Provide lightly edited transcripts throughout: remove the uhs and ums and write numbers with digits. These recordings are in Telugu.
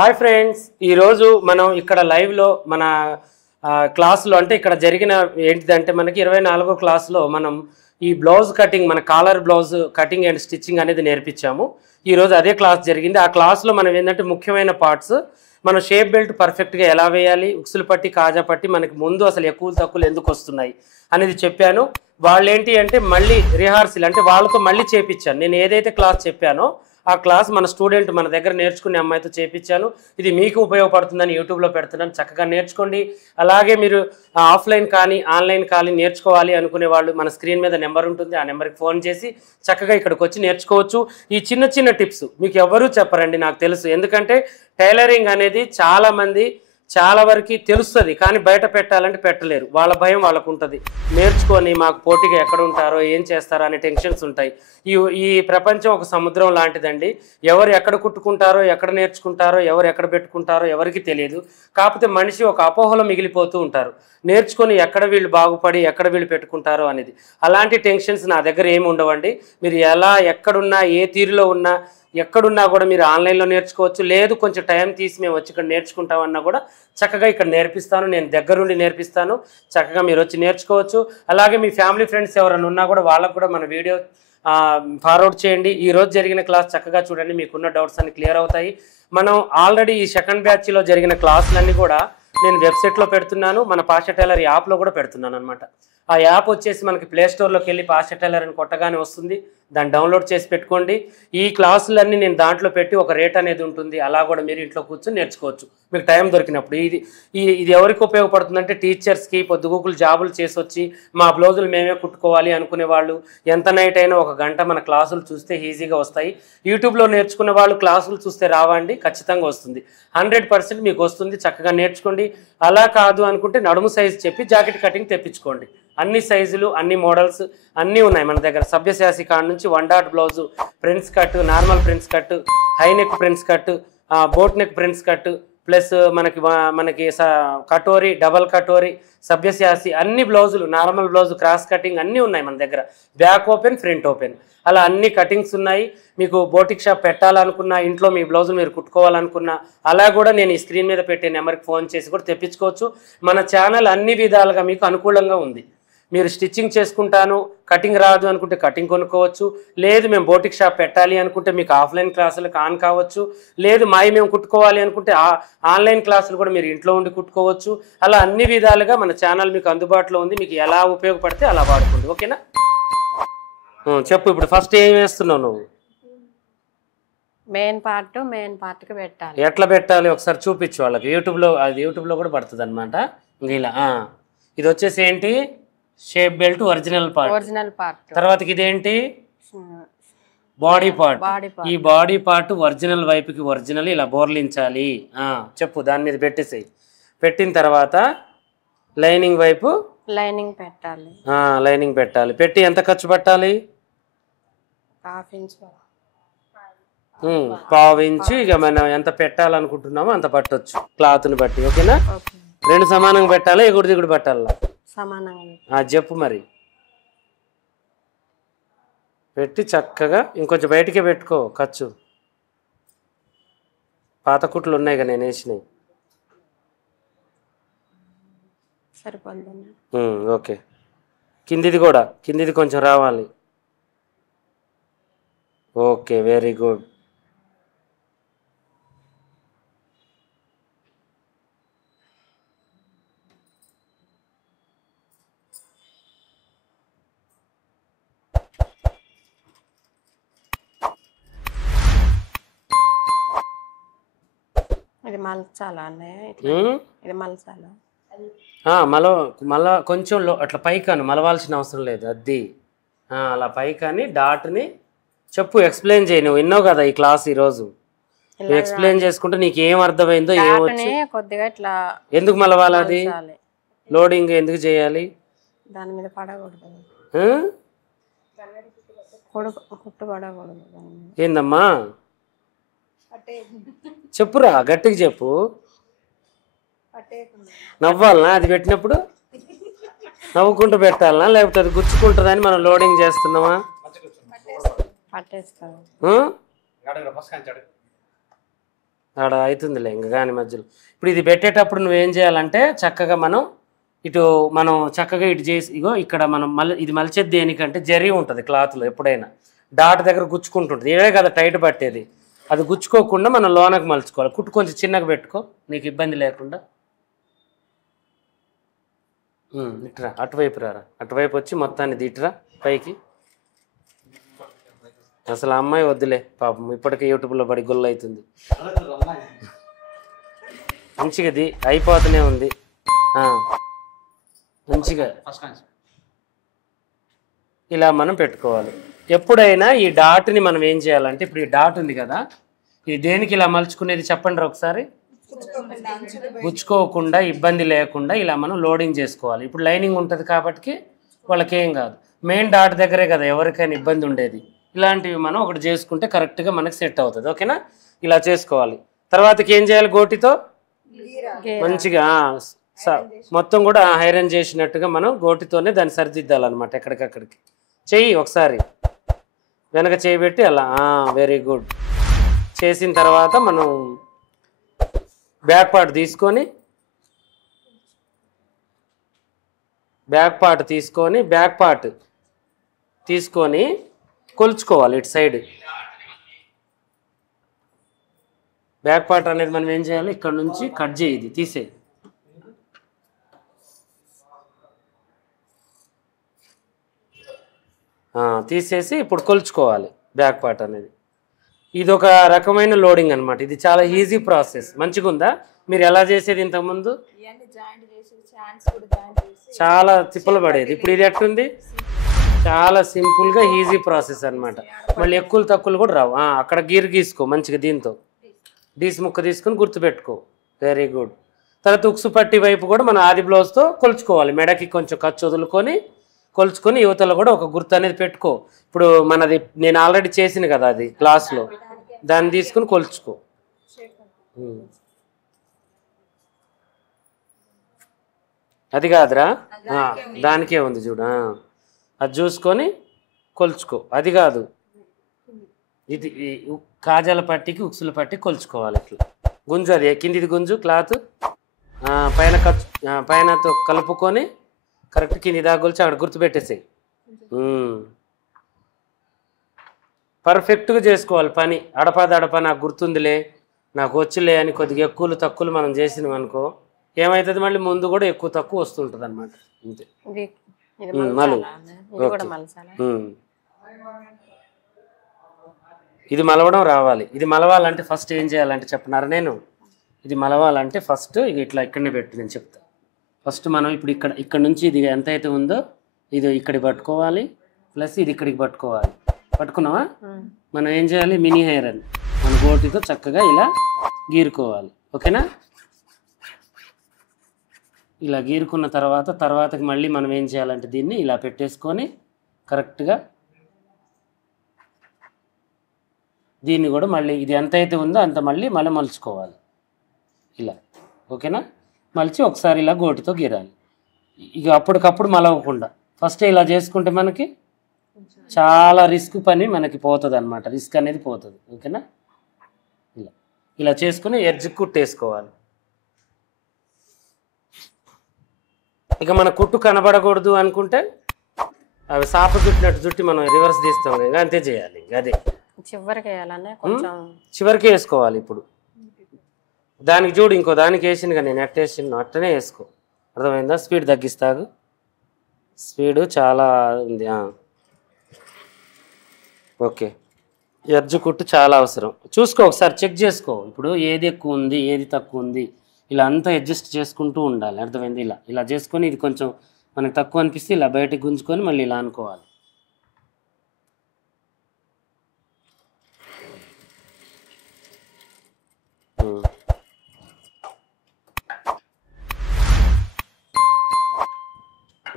హాయ్ ఫ్రెండ్స్, ఈరోజు మనం ఇక్కడ లైవ్లో మన క్లాస్లో అంటే ఇక్కడ జరిగిన ఏంటిదంటే మనకి 24వ క్లాస్లో మనం ఈ బ్లౌజ్ కటింగ్, మన collar blouse cutting and stitching అనేది నేర్పించాము. ఈరోజు అదే క్లాస్ జరిగింది. ఆ క్లాస్లో మనం ఏంటంటే ముఖ్యమైన పార్ట్స్, మనం షేప్ బెల్ట్ పర్ఫెక్ట్గా ఎలా వేయాలి, ఉక్సులు పట్టి కాజా పట్టి మనకి ముందు అసలు ఎక్కువ తక్కువలు ఎందుకు వస్తున్నాయి అనేది చెప్పాను. వాళ్ళు ఏంటి అంటే మళ్ళీ రిహార్సల్ అంటే వాళ్ళతో మళ్ళీ చేపించాను. నేను ఏదైతే క్లాస్ చెప్పానో ఆ క్లాస్ మన స్టూడెంట్ మన దగ్గర నేర్చుకునే అమ్మాయితో చేపించాను. ఇది మీకు ఉపయోగపడుతుందని యూట్యూబ్లో పెడుతున్నాను, చక్కగా నేర్చుకోండి. అలాగే మీరు ఆఫ్లైన్ కానీ ఆన్లైన్ కానీ నేర్చుకోవాలి అనుకునే వాళ్ళు మన స్క్రీన్ మీద నెంబర్ ఉంటుంది, ఆ నెంబర్కి ఫోన్ చేసి చక్కగా ఇక్కడికి వచ్చి నేర్చుకోవచ్చు. ఈ చిన్న చిన్న టిప్స్ మీకు ఎవరూ చెప్పరండి, నాకు తెలుసు. ఎందుకంటే టైలరింగ్ అనేది చాలా వరకు తెలుస్తుంది, కానీ బయట పెట్టాలంటే పెట్టలేరు. వాళ్ళ భయం వాళ్ళకు ఉంటుంది. నేర్చుకొని మాకు పోటీగా ఎక్కడ ఉంటారో ఏం చేస్తారో అనే టెన్షన్స్ ఉంటాయి. ఈ ప్రపంచం ఒక సముద్రం లాంటిదండి. ఎవరు ఎక్కడ కుట్టుకుంటారో, ఎక్కడ నేర్చుకుంటారో, ఎవరు ఎక్కడ పెట్టుకుంటారో ఎవరికి తెలియదు. కాకపోతే మనిషి ఒక అపోహలో మిగిలిపోతూ ఉంటారు, నేర్చుకొని ఎక్కడ వీళ్ళు బాగుపడి ఎక్కడ వీళ్ళు పెట్టుకుంటారో అనేది. అలాంటి టెన్షన్స్ నా దగ్గర ఏమి ఉండవండి. మీరు ఎలా ఎక్కడున్నా, ఏ తీరులో ఉన్నా, ఎక్కడున్నా కూడా మీరు ఆన్లైన్లో నేర్చుకోవచ్చు. లేదు కొంచెం టైం తీసి మేము వచ్చి ఇక్కడ నేర్చుకుంటామన్నా కూడా చక్కగా ఇక్కడ నేర్పిస్తాను, నేను దగ్గరుండి నేర్పిస్తాను. చక్కగా మీరు వచ్చి నేర్చుకోవచ్చు. అలాగే మీ ఫ్యామిలీ ఫ్రెండ్స్ ఎవరైనా ఉన్నా కూడా వాళ్ళకు కూడా మన వీడియో ఫార్వర్డ్ చేయండి. ఈరోజు జరిగిన క్లాస్ చక్కగా చూడండి, మీకున్న డౌట్స్ అన్ని క్లియర్ అవుతాయి. మనం ఆల్రెడీ ఈ సెకండ్ బ్యాచ్లో జరిగిన క్లాసులన్నీ కూడా నేను వెబ్సైట్లో పెడుతున్నాను, మన పాషా టైలర్ యాప్లో కూడా పెడుతున్నాను అనమాట. ఆ యాప్ వచ్చేసి మనకి ప్లేస్టోర్లోకి వెళ్ళి పాషా టైలర్ అని కొట్టగానే వస్తుంది, దాన్ని డౌన్లోడ్ చేసి పెట్టుకోండి. ఈ క్లాసులన్నీ నేను దాంట్లో పెట్టి ఒక రేట్ అనేది ఉంటుంది, అలా కూడా మీరు ఇంట్లో కూర్చొని నేర్చుకోవచ్చు మీకు టైం దొరికినప్పుడు. ఇది ఎవరికి ఉపయోగపడుతుందంటే టీచర్స్కి, పొద్దుగూకులు జాబులు చేసి వచ్చి మా బ్లౌజులు మేమే కుట్టుకోవాలి అనుకునే వాళ్ళు, ఎంత నైట్ అయినా 1 గంట మన క్లాసులు చూస్తే ఈజీగా వస్తాయి. యూట్యూబ్లో నేర్చుకునే వాళ్ళు క్లాసులు చూస్తే రావండి, ఖచ్చితంగా వస్తుంది. 100% మీకు వస్తుంది. చక్కగా నేర్చుకోండి. అలా కాదు అనుకుంటే నడుము సైజు చెప్పి జాకెట్ కటింగ్ తెప్పించుకోండి. అన్ని సైజులు, అన్ని మోడల్స్ అన్నీ ఉన్నాయి మన దగ్గర. సభ్యశాసి కాడ నుంచి 1 dot blouse, prince cut, normal prince cut, high neck prince cut, boat neck prince cut, plus మనకి కటోరీ, డబల్ కటోరీ, సభ్యశాసి అన్ని బ్లౌజులు, నార్మల్ బ్లౌజు, క్రాస్ కటింగ్ అన్నీ ఉన్నాయి మన దగ్గర. బ్యాక్ ఓపెన్, ఫ్రంట్ ఓపెన్, అలా అన్ని కటింగ్స్ ఉన్నాయి. మీకు బోటిక్ షాప్ పెట్టాలనుకున్నా, ఇంట్లో మీ బ్లౌజులు మీరు కుట్టుకోవాలనుకున్నా, అలా కూడా నేను ఈ స్క్రీన్ మీద పెట్టే నెంబర్కి ఫోన్ చేసి కూడా తెప్పించుకోవచ్చు. మన ఛానల్ అన్ని విధాలుగా మీకు అనుకూలంగా ఉంది. మీరు స్టిచ్చింగ్ చేసుకుంటాను, కటింగ్ రాదు అనుకుంటే కటింగ్ కొనుక్కోవచ్చు. లేదు మేము బోటిక్ షాప్ పెట్టాలి అనుకుంటే మీకు ఆఫ్లైన్ క్లాసులకు ఆన్ కావచ్చు. లేదు మేము కుట్టుకోవాలి అనుకుంటే ఆన్లైన్ క్లాసులు కూడా మీరు ఇంట్లో ఉండి కుట్టుకోవచ్చు. అలా అన్ని విధాలుగా మన ఛానల్ మీకు అందుబాటులో ఉంది. మీకు ఎలా ఉపయోగపడితే అలా వాడుకోండి, ఓకేనా? చెప్పు, ఇప్పుడు ఫస్ట్ ఏం వేస్తున్నావు నువ్వు? మెయిన్ పార్ట్కి పెట్టాలి. ఎట్లా పెట్టాలి ఒకసారి చూపించు వాళ్ళకి. యూట్యూబ్లో కూడా పడుతుంది అనమాట. ఇలా ఇది వచ్చేసి ఏంటి, షేప్ బెల్ట్ ఒరిజినల్ పార్ట్. తర్వాత ఇదేంటి, బాడీ పార్ట్. ఈ బాడీ పార్ట్ ఒరిజినల్ వైపుకి ఒరిజినల్ ఇలా బోర్లించాలి. చెప్పు, దాని మీద పెట్టేసేయి. పెట్టిన తర్వాత లైనింగ్ వైపు లైనింగ్ పెట్టాలి. లైనింగ్ పెట్టాలి. పెట్టి ఎంత ఖర్చు పెట్టాలి? 1/2 ఇంచ్. 1/2 ఇంచు. ఇక మనం ఎంత పెట్టాలనుకుంటున్నామో అంత పట్టొచ్చు, క్లాత్ని బట్టి, ఓకేనా? 2 సమానంగా పెట్టాలా, ఎగుడు దిగుడు పెట్టాలా? సమానంగా. చెప్పు మరి. పెట్టి చక్కగా ఇంకొంచెం బయటికే పెట్టుకో ఖర్చు. పాత కుట్లు ఉన్నాయి కదా నేను వేసినాయి. సరిపోతుంది. ఓకే. కిందిది కొంచెం రావాలి. Okay, very good. ఇది మలచాలా అన్నయ్య? ఇది మలచాలా? మళ్ళా కొంచెం అట్లా పైకాను, మలవాల్సిన అవసరం లేదు. అది అలా పైకాని డాట్ని చెప్పు, ఎక్స్ప్లెయిన్ చేయి. నువ్వు విన్నావు కదా ఈ క్లాస్ ఈరోజు. నువ్వు ఎక్స్ప్లెయిన్ చేసుకుంటే నీకు ఏం అర్థమైందో ఏమొచ్చు. కొద్దిగా ఇట్లా ఎందుకు మలవాలి, అది లోడింగ్ ఎందుకు చేయాలి? దాని మీద పడకూడదు. కుట్టు పడకూడదు. ఏందమ్మా చెప్పురా, గట్టిగా చెప్పు. నవ్వాలనా అది పెట్టినప్పుడు? నవ్వుకుంటూ పెట్టాలనా, లేకపోతే అది గుచ్చుకుంటుందని మనం లోడింగ్ చేస్తున్నామా? ఆడ అవుతుందిలే ఇంకా కానీ మధ్యలో. ఇప్పుడు ఇది పెట్టేటప్పుడు నువ్వేం చేయాలంటే చక్కగా మనం చక్కగా ఇటు చేసి ఇగో ఇక్కడ మనం ఇది మలిచేది దేనికంటే జరీ ఉంటుంది క్లాత్లో ఎప్పుడైనా డాట్ దగ్గర గుచ్చుకుంటుంటుంది ఏడే కదా టైట్ పట్టేది అది గుచ్చుకోకుండా మనం లోనకు మలుచుకోవాలి. కుట్టు కొంచెం చిన్నగా పెట్టుకో నీకు ఇబ్బంది లేకుండా. ఇట్రా అటువైపు రారా, అటువైపు వచ్చి మొత్తాన్ని దిట్రా పైకి. అసలు అమ్మాయి వద్దులే పాపం ఇప్పటికే యూట్యూబ్లో పడి గొల్ల అవుతుంది. మంచిగా అయిపోతూనే ఉంది మంచిగా. ఇలా మనం పెట్టుకోవాలి. ఎప్పుడైనా ఈ డాట్ని మనం ఏం చేయాలంటే ఇప్పుడు ఈ డాట్ ఉంది కదా ఇది దేనికి ఇలా మలుచుకునేది చెప్పండి ఒకసారి. గుచ్చుకోకుండా ఇబ్బంది లేకుండా ఇలా మనం లోడింగ్ చేసుకోవాలి. ఇప్పుడు లైనింగ్ ఉంటుంది కాబట్టి వాళ్ళకేం కాదు. మెయిన్ డాట్ దగ్గరే కదా ఎవరికైనా ఇబ్బంది ఉండేది. ఇలాంటివి మనం ఒకటి చేసుకుంటే కరెక్ట్గా మనకి సెట్ అవుతుంది. ఓకేనా? ఇలా చేసుకోవాలి. తర్వాతకి ఏం చేయాలి? గోటితో మంచిగా మొత్తం కూడా ఐరన్ చేసినట్టుగా మనం గోటితోనే దాన్ని సరిదిద్దాలన్నమాట. ఎక్కడికక్కడికి చెయ్యి ఒకసారి వెనక చేయబెట్టి అలా. Very good. చేసిన తర్వాత మనం బ్యాక్ పార్ట్ తీసుకొని కొలుచుకోవాలి ఇటు సైడ్. బ్యాక్ పార్ట్ అనేది మనం ఏం చేయాలి? ఇక్కడ నుంచి కట్ చేయి, తీసేయి. తీసేసి ఇప్పుడు కొలుచుకోవాలి బ్యాక్ పార్ట్ అనేది. ఇది ఒక రకమైన లోడింగ్ అనమాట. ఇది చాలా ఈజీ ప్రాసెస్. మంచిగా ఉందా? మీరు ఎలా చేసేది ఇంతకుముందు? చాలా తిప్పలు పడేది. ఇప్పుడు ఇది ఎట్లుంది? చాలా సింపుల్గా ఈజీ ప్రాసెస్ అనమాట. మళ్ళీ ఎక్కువ తక్కువలు కూడా రావు. అక్కడ గీసుకో మంచిగా. దీంతో డీస్ ముక్క తీసుకొని గుర్తుపెట్టుకో. Very good. తర్వాత ఉక్సు పట్టి వైపు కూడా మనం ఆది బ్లౌజ్తో కొలుచుకోవాలి. మెడకి కొంచెం ఖర్చు వదులుకొని కొలుచుకొని యువతలో కూడా ఒక గుర్తు అనేది పెట్టుకో. ఇప్పుడు మనది నేను ఆల్రెడీ చేసిన కదా అది క్లాస్లో, దాన్ని తీసుకుని కొలుచుకో. అది కాదురా, దానికే ఉంది చూడు. అది చూసుకొని కొలుచుకో. అది కాదు, ఇది కాజాల పట్టికి ఉక్సుల పట్టి కొలుచుకోవాలి. ఇట్లా గుంజు, అది కిందిది గుంజు క్లాత్ పైనతో కలుపుకొని కరెక్ట్ కింది దాకా కొలిచి అక్కడ గుర్తుపెట్టేసాయి. పర్ఫెక్ట్గా చేసుకోవాలి పని. అడపా నాకు గుర్తుందిలే, నాకు వచ్చిలే అని కొద్దిగా ఎక్కువలు తక్కువలు మనం చేసినాం అనుకో ఏమవుతుంది, మళ్ళీ ముందు కూడా ఎక్కువ తక్కువ వస్తుంటుంది అనమాట. అంతే. ఇది మలవడం రావాలి. ఇది మలవాలంటే ఫస్ట్ ఏం చేయాలంటే చెప్పినారా నేను? ఇది మలవాలంటే ఫస్ట్ ఇట్లా ఇక్కడనే పెట్టు, నేను చెప్తా. ఫస్ట్ మనం ఇప్పుడు ఇక్కడ నుంచి ఇది ఎంత అయితే ఉందో ఇది ఇక్కడికి పట్టుకోవాలి, ప్లస్ ఇది ఇక్కడికి పట్టుకోవాలి. పట్టుకున్నావా? మనం ఏం చేయాలి? మినీ హెయిర్ అని మన గోటితో చక్కగా ఇలా గీరుకోవాలి. ఓకేనా? ఇలా గీరుకున్న తర్వాతకి మళ్ళీ మనం ఏం చేయాలంటే దీన్ని ఇలా పెట్టేసుకొని కరెక్ట్గా దీన్ని కూడా మళ్ళీ ఇది ఎంత అయితే ఉందో అంత మళ్ళీ మలుచుకోవాలి ఇలా. ఓకేనా? మలిచి ఒకసారి ఇలా గోటితో గీరాలి. ఇక అప్పటికప్పుడు మలవకుండా ఫస్ట్ ఇలా చేసుకుంటే మనకి చాలా రిస్క్ పని మనకి పోతుంది అనమాట. రిస్క్ అనేది పోతుంది. ఓకేనా? ఇలా చేసుకుని ఎడ్జ్ కుట్టేసుకోవాలి. ఇక మన కుట్టు కనబడకూడదు అనుకుంటే అవి సాప చుట్టినట్టు చుట్టి మనం రివర్స్ తీస్తాం, ఇంకా అంతే చేయాలి. ఇంకా అదే చివరికి వేసుకోవాలి. ఇప్పుడు దానికి చూడు, ఇంకో దానికి వేసింది నేను ఎట్టేసిన అట్టనే వేసుకో. అర్థమైందా? స్పీడ్ తగ్గిస్తాగు, స్పీడు చాలా ఉంది. ఓకే. ఎడ్జ్ కుట్టు చాలా అవసరం. చూసుకో, ఒకసారి చెక్ చేసుకో. ఇప్పుడు ఏది ఎక్కువ ఉంది ఏది తక్కువ ఉంది ఇలా అంతా అడ్జస్ట్ చేసుకుంటూ ఉండాలి. అర్థమైంది? ఇలా చేసుకొని ఇది కొంచెం మనకు తక్కువ అనిపిస్తే ఇలా బయటకు గుంజుకొని మళ్ళీ ఇలా అనుకోవాలి.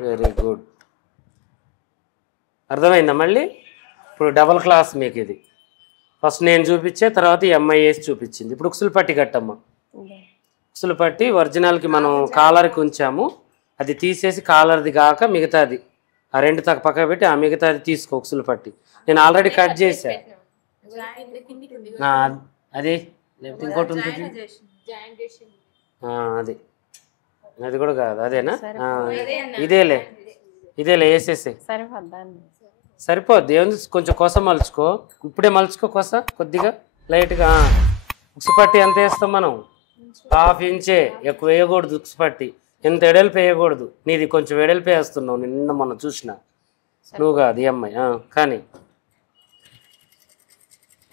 Very good. అర్థమైందా? మళ్ళీ ఇప్పుడు డబల్ క్లాస్ మీకు ఇది ఫస్ట్ నేను చూపించే, తర్వాత ఈ అమ్మాయి వేసి చూపించింది. ఇప్పుడు ఉక్సులు పట్టి కట్టమ్మా. ఉక్సులు పట్టి ఒరిజినల్కి మనం కాలర్కి ఉంచాము, అది తీసేసి కాలర్ది కాక మిగతాది ఆ రెండు పక్క పెట్టి ఆ మిగతాది తీసుకో. ఉక్సులు పట్టి నేను ఆల్రెడీ కట్ చేశా. అదే లేకపోతే ఇంకోటి ఉంటుంది. అది అది కూడా కాదు, అదేనా? ఇదేలే వేసేసి సరిపోద్దాన్ని. సరిపోద్ది. ఏముంది, కొంచెం కొస మలుచుకో, ఇప్పుడే మలుచుకో కొస కొద్దిగా లైట్గా. ఉక్సు పట్టి ఎంత వేస్తాం మనం? 1/2 ఇంచే, ఎక్కువ వేయకూడదు ఉక్సు పట్టి. ఎంత వెడల్పు వేయకూడదు. నీది కొంచెం వెడల్పు వేస్తున్నావు, నిన్న మొన్న చూసిన. నువ్వు కాదు ఈ అమ్మాయి. కానీ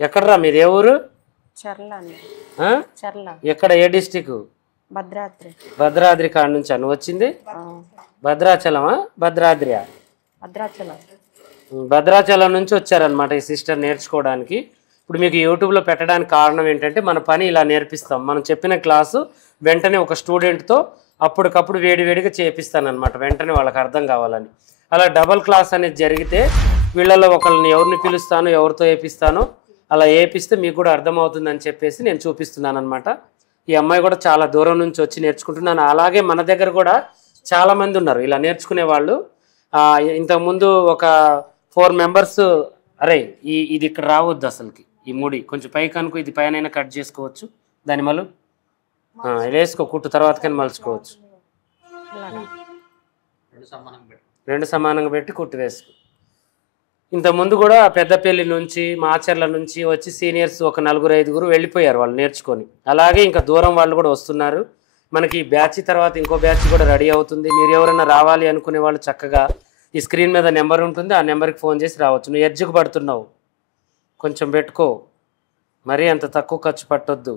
ఎక్కడరా మీది? ఏ ఊరు? చర్ల అండి. చర్ల. ఎక్కడ? ఏ డిస్టిక్? భద్రాద్రి. భద్రాద్రి కాడ నుంచి నువ్వు వచ్చింది? భద్రాచలమా భద్రాద్రియా? భద్రాచలం. భద్రాచలం నుంచి వచ్చారనమాట ఈ సిస్టర్ నేర్చుకోవడానికి. ఇప్పుడు మీకు యూట్యూబ్లో పెట్టడానికి కారణం ఏంటంటే, మన పని ఇలా నేర్పిస్తాం. మనం చెప్పిన క్లాసు వెంటనే ఒక స్టూడెంట్తో అప్పటికప్పుడు వేడివేడిగా చేపిస్తానమాట, వెంటనే వాళ్ళకి అర్థం కావాలని. అలా డబల్ క్లాస్ అనేది జరిగితే వీళ్ళలో ఒకళ్ళని ఎవరిని పిలుస్తానో, ఎవరితో వేపిస్తానో అలా వేపిస్తే మీకు కూడా అర్థమవుతుందని చెప్పేసి నేను చూపిస్తున్నాను అనమాట. ఈ అమ్మాయి కూడా చాలా దూరం నుంచి వచ్చి నేర్చుకుంటున్నాను. అలాగే మన దగ్గర కూడా చాలామంది ఉన్నారు ఇలా నేర్చుకునే వాళ్ళు. ఇంతకుముందు ఒక 4 మెంబర్స్, అరే ఇది ఇక్కడ రావద్దు అసలుకి, ఈ ముడి కొంచెం పైకి అనుకో, ఇది పైన కట్ చేసుకోవచ్చు. దాని మళ్ళీ వేసుకో, కుట్టు తర్వాత కానీ మలుచుకోవచ్చు. 2 సమానంగా పెట్టి కుట్టు వేసుకో. ఇంతకుముందు కూడా పెద్దపల్లి నుంచి, మాచర్ల నుంచి వచ్చి సీనియర్స్ ఒక 4-5 వెళ్ళిపోయారు వాళ్ళు నేర్చుకొని. అలాగే ఇంకా దూరం వాళ్ళు కూడా వస్తున్నారు. మనకి బ్యాచ్ తర్వాత ఇంకో బ్యాచ్ కూడా రెడీ అవుతుంది. మీరు ఎవరైనా రావాలి అనుకునే వాళ్ళు చక్కగా ఈ స్క్రీన్ మీద నెంబర్ ఉంటుంది, ఆ నెంబర్కి ఫోన్ చేసి రావచ్చు. నువ్వు ఎడ్జ్కి పడుతున్నావు, కొంచెం పెట్టుకో, మరీ అంత తక్కువ ఖర్చు పట్టొద్దు,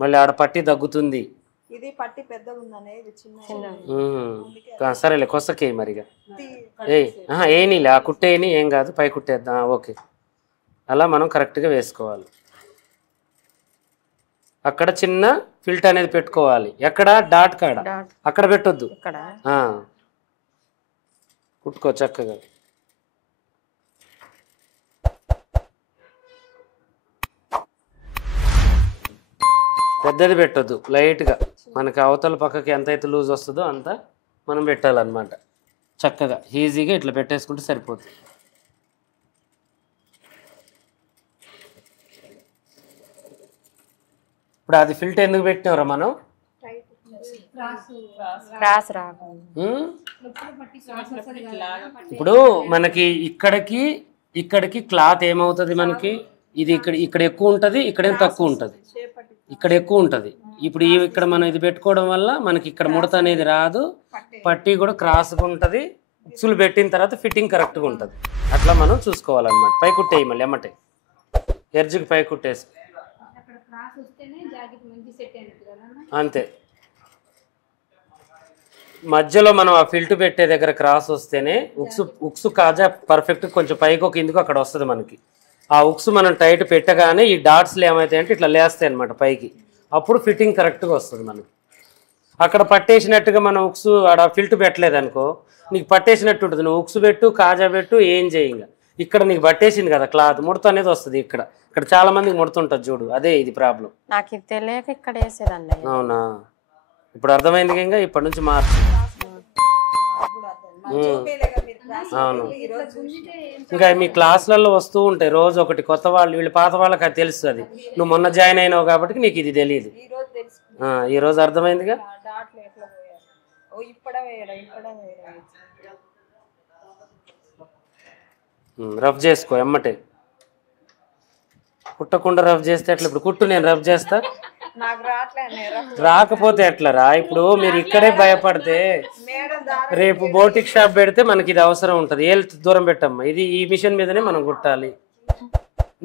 మళ్ళీ ఆడ పట్టి తగ్గుతుంది. సరేలే కొసకే మరిగా ఏనీలే, ఆ కుట్టేని ఏం కాదు, పై కుట్టేద్దాం. ఓకే, అలా మనం కరెక్ట్గా వేసుకోవాలి. అక్కడ చిన్న ఫిల్ట్ అనేది పెట్టుకోవాలి. ఎక్కడ? డాట్ కాడ, అక్కడ పెట్టొద్దు. కుట్టుకో చక్కగా. పెద్దది పెట్టొద్దు, లైట్గా మనకి అవతల పక్కకి ఎంతైతే లూజ్ వస్తుందో అంత మనం పెట్టాలన్నమాట. చక్కగా ఈజీగా ఇట్లా పెట్టేసుకుంటే సరిపోతుంది. ఇప్పుడు అది ఫిల్టర్ ఎందుకు పెట్టినవరా మనం? ఇప్పుడు మనకి ఇక్కడికి క్లాత్ ఏమవుతుంది, మనకి ఇది ఇక్కడ ఎక్కువ ఉంటుంది, ఇక్కడేం తక్కువ ఉంటుంది, ఇక్కడ ఎక్కువ ఉంటుంది. ఇప్పుడు ఇక్కడ మనం ఇది పెట్టుకోవడం వల్ల మనకి ఇక్కడ ముడత అనేది రాదు, పట్టీ కూడా క్రాస్గా ఉంటుంది. ఉక్సులు పెట్టిన తర్వాత ఫిట్టింగ్ కరెక్ట్గా ఉంటుంది. అట్లా మనం చూసుకోవాలన్నమాట. పై కుట్టేయి మళ్ళీ ఎమ్మటే, ఎర్జ్కి పై కుట్టేసి అంతే. మధ్యలో మనం ఆ ఫిల్ట్ పెట్టే దగ్గర క్రాస్ వస్తేనే ఉక్సు కాజా పర్ఫెక్ట్ కొంచెం పైకి కిందకు అక్కడ వస్తుంది మనకి. ఆ ఉక్సు మనం టైట్ పెట్టగానే ఈ డాట్స్లు ఏమవుతాయంటే ఇట్లా లేస్తాయి అనమాట పైకి, అప్పుడు ఫిట్టింగ్ కరెక్ట్గా వస్తుంది మనకి. అక్కడ పట్టేసినట్టుగా మనం ఉక్సు ఆడ ఫిల్ట్ పెట్టలేదు అనుకో, నీకు పట్టేసినట్టు ఉంటుంది. నువ్వు ఉక్సు పెట్టు, కాజా పెట్టు, ఏం చేయంగా ఇక్కడ నీకు పట్టేసింది కదా క్లాత్, ముడత అనేది వస్తుంది. ఇక్కడ చాలా మందికి ముడుతుంటుంది చూడు, అదే ఇది ప్రాబ్లం. నాకు తెలియక ఇక్కడ వేసేదండి. అవునా, ఇప్పుడు అర్థమైంది ఇంకా, ఇప్పటి నుంచి మార్చు. అవును, ఇంకా మీ క్లాసులలో వస్తూ ఉంటాయి రోజు ఒకటి కొత్త వాళ్ళు, వీళ్ళు పాత వాళ్ళకి అది తెలుస్తుంది. నువ్వు మొన్న జాయిన్ అయినావు కాబట్టి నీకు ఇది తెలియదు. ఈరోజు అర్థమైందిగా. రఫ్ చేసుకో ఎమ్మటే, కుట్టకుండా రఫ్ చేస్తే ఎట్లా? ఇప్పుడు కుట్టు, నేను రఫ్ చేస్తా, రాకపోతే ఎట్లా రా? ఇప్పుడు మీరు ఇక్కడే భయపడితే రేపు బోటిక్ షాప్ పెడితే మనకి ఇది అవసరం ఉంటుంది. ఏ దూరం పెట్టమ్మా, ఇది ఈ మిషన్ మీదనే మనం కుట్టాలి.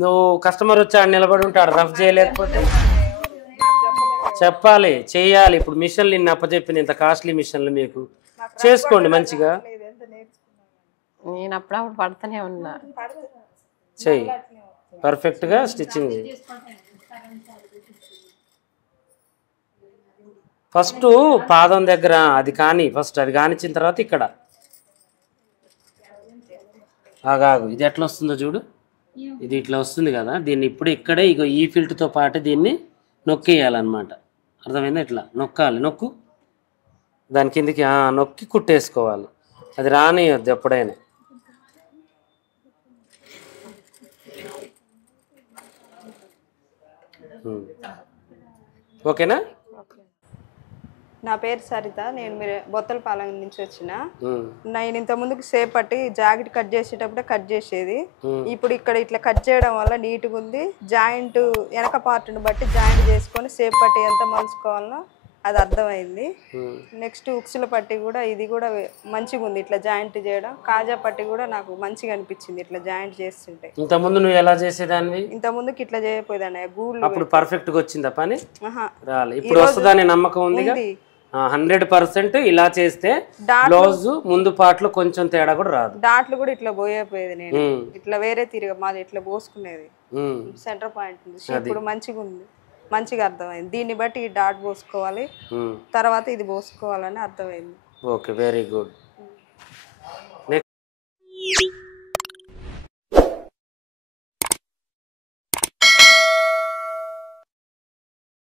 నువ్వు కస్టమర్ వచ్చి ఆడ నిలబడి ఉంటాడు, రఫ్ చేయలేకపోతే చెప్పాలి, చెయ్యాలి. ఇప్పుడు మిషన్లు ఇన్ని అప్పచెప్పింది, ఇంత కాస్ట్లీ మిషన్లు మీకు చేసుకోండి మంచిగా. నేను అప్పుడప్పుడు పడుతూనే ఉన్నా, చెయ్యి పర్ఫెక్ట్గా స్టిచ్చింగ్. ఫస్ట్ పాదం దగ్గర అది కానీ, ఫస్ట్ అది కానిచ్చిన తర్వాత ఇక్కడ ఆగాగు. ఇది ఎట్లా వస్తుందో చూడు, ఇది ఇట్లా వస్తుంది కదా, దీన్ని ఇప్పుడు ఇక్కడే ఇక ఈ ఫిల్ట్తో పాటు దీన్ని నొక్కేయాలన్నమాట. అర్థమైందా? ఇట్లా నొక్కాలి, నొక్కు దాని కిందికి నొక్కి కుట్టేసుకోవాలి. అది రానియొద్దు ఎప్పుడైనా. ఓకేనా? నా పేరు సరిత, నేను మీరు బొత్తలపాలెం నుంచి వచ్చిన. నేను ఇంత ముందుకు సేపు పట్టి జాకెట్ కట్ చేసేటప్పుడే కట్ చేసేది. ఇప్పుడు ఇక్కడ ఇట్లా కట్ చేయడం వల్ల నీట్గా ఉంది. జాయింట్ వెనక పార్ట్ని బట్టి జాయింట్ చేసుకొని సేపు పట్టి ఎంత మలుచుకోవాలనో అది అర్థమైంది. నెక్స్ట్ ఉక్సుల పట్టి కూడా ఇది కూడా మంచిగా ఉంది ఇట్లా జాయింట్ చేయడం. కాజా పట్టి కూడా నాకు మంచిగా అనిపించింది ఇట్లా జాయింట్ చేస్తుంటే. ఇంత ముందు నువ్వు ఎలా చేసేదానివి? ఇంత ముందుకు ఇట్లా చేయకపోయేదాన్ని గూళ్ళు. అప్పుడు పర్ఫెక్ట్ గా వచ్చిందా పని? రాలే. ఇప్పుడు వస్తుందనే నమ్మకం ఉంది. 100% ఇలా చేస్తే బ్లౌజ్ ముందు పాటలు కొంచెం తేడా కూడా రాదు. డాట్లు కూడా ఇట్లా పోయేపోయేది. నేను ఇట్లా వేరే తిరిగి మాది ఇట్లా పోసుకునేది. సెంటర్ పాయింట్ ఉంది. ఇప్పుడు మంచిగా ఉంది, మంచిగా అర్థమైంది. దీన్ని బట్టి ఈ డాట్ పోసుకోవాలి, తర్వాత ఇది పోసుకోవాలని అర్థమైంది. Okay, very good.